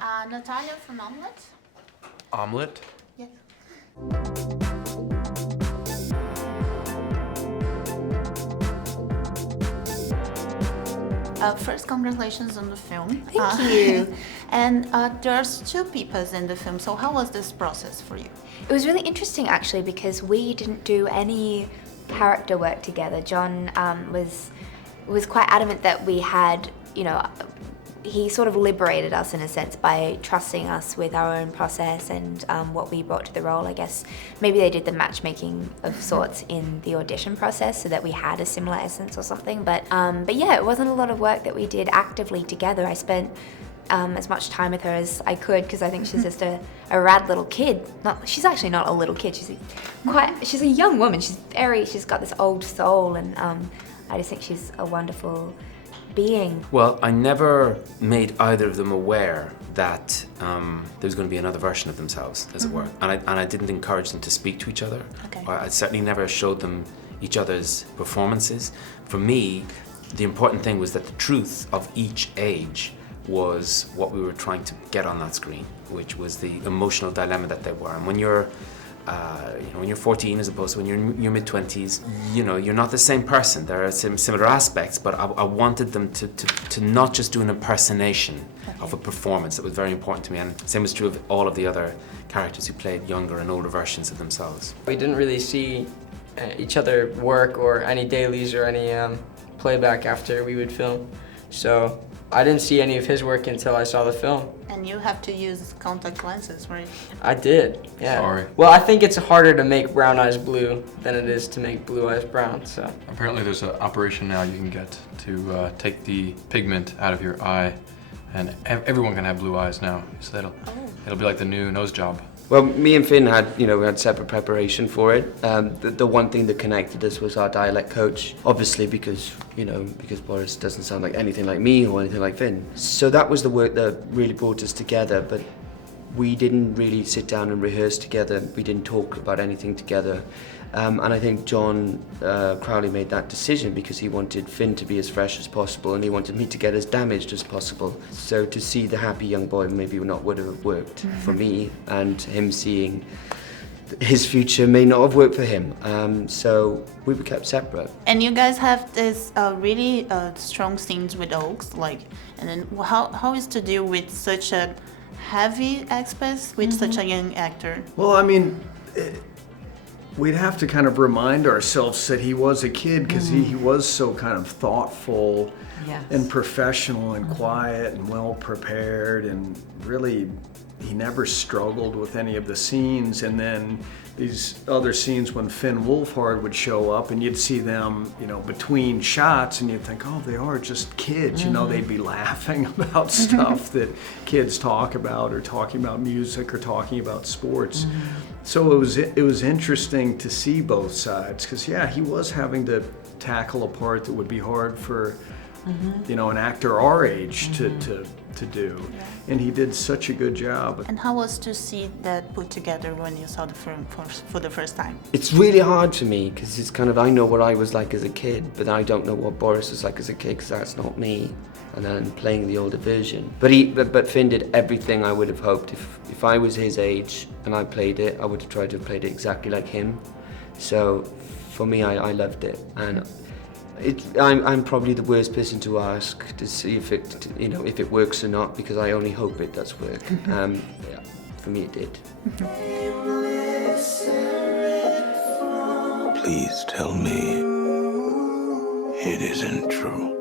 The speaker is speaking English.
Natalia from Omelete. Omelette? Yes. First, congratulations on the film. Thank you. And there's two people in the film, so how was this process for you? It was really interesting actually because we didn't do any character work together. John was quite adamant that we had, he sort of liberated us in a sense by trusting us with our own process and what we brought to the role. I guess maybe they did the matchmaking of sorts in the audition process so that we had a similar essence or something. But yeah, it wasn't a lot of work that we did actively together. I spent as much time with her as I could because I think she's just a rad little kid. She's actually not a little kid. She's a young woman. She's got this old soul, and I just think she's a wonderful being. Well, I never made either of them aware that there was going to be another version of themselves, as it were, and I didn't encourage them to speak to each other. Okay. I certainly never showed them each other's performances. For me, the important thing was that the truth of each age was what we were trying to get on that screen, which was the emotional dilemma that they were. And when you're 14 as opposed to when you're in your mid-20s, you're not the same person. There are some similar aspects, but I wanted them to not just do an impersonation of a performance. That was very important to me, and same was true of all of the other characters who played younger and older versions of themselves. We didn't really see each other work or any dailies or any playback after we would film. So I didn't see any of his work until I saw the film. And you have to use contact lenses, right? I did, yeah. Sorry. Well, I think it's harder to make brown eyes blue than it is to make blue eyes brown, so. Apparently there's an operation now you can get to take the pigment out of your eye, and everyone can have blue eyes now, so it'll be like the new nose job. Well, me and Finn had, we had separate preparation for it. The one thing that connected us was our dialect coach, obviously because Boris doesn't sound like anything like me or anything like Finn. So that was the work that really brought us together, but we didn't really sit down and rehearse together. We didn't talk about anything together. And I think John Crowley made that decision because he wanted Finn to be as fresh as possible and he wanted me to get as damaged as possible. So to see the happy young boy maybe not would have worked for me, and him seeing his future may not have worked for him. So we were kept separate. And you guys have this really strong scenes with Oaks, and then how is to deal with such a heavy aspect with such a young actor? Well, I mean, we'd have to kind of remind ourselves that he was a kid because he was so kind of thoughtful and professional and quiet and well prepared, and really he never struggled with any of the scenes. And then these other scenes when Finn Wolfhard would show up and you'd see them, between shots, and you'd think, oh, they are just kids, they'd be laughing about stuff that kids talk about, or talking about music, or talking about sports. So it was interesting to see both sides, because he was having to tackle a part that would be hard for an actor our age to do. And he did such a good job. And how was to see that put together when you saw the film for the first time? It's really hard for me because it's kind of, I know what I was like as a kid, but I don't know what Boris was like as a kid because that's not me. And then playing the older version. But Finn did everything I would have hoped. If I was his age and I played it, I would have tried to have played it exactly like him. So for me, I loved it. And I'm probably the worst person to ask to see if it works or not, because I only hope it does work. For me it did. Please tell me it isn't true.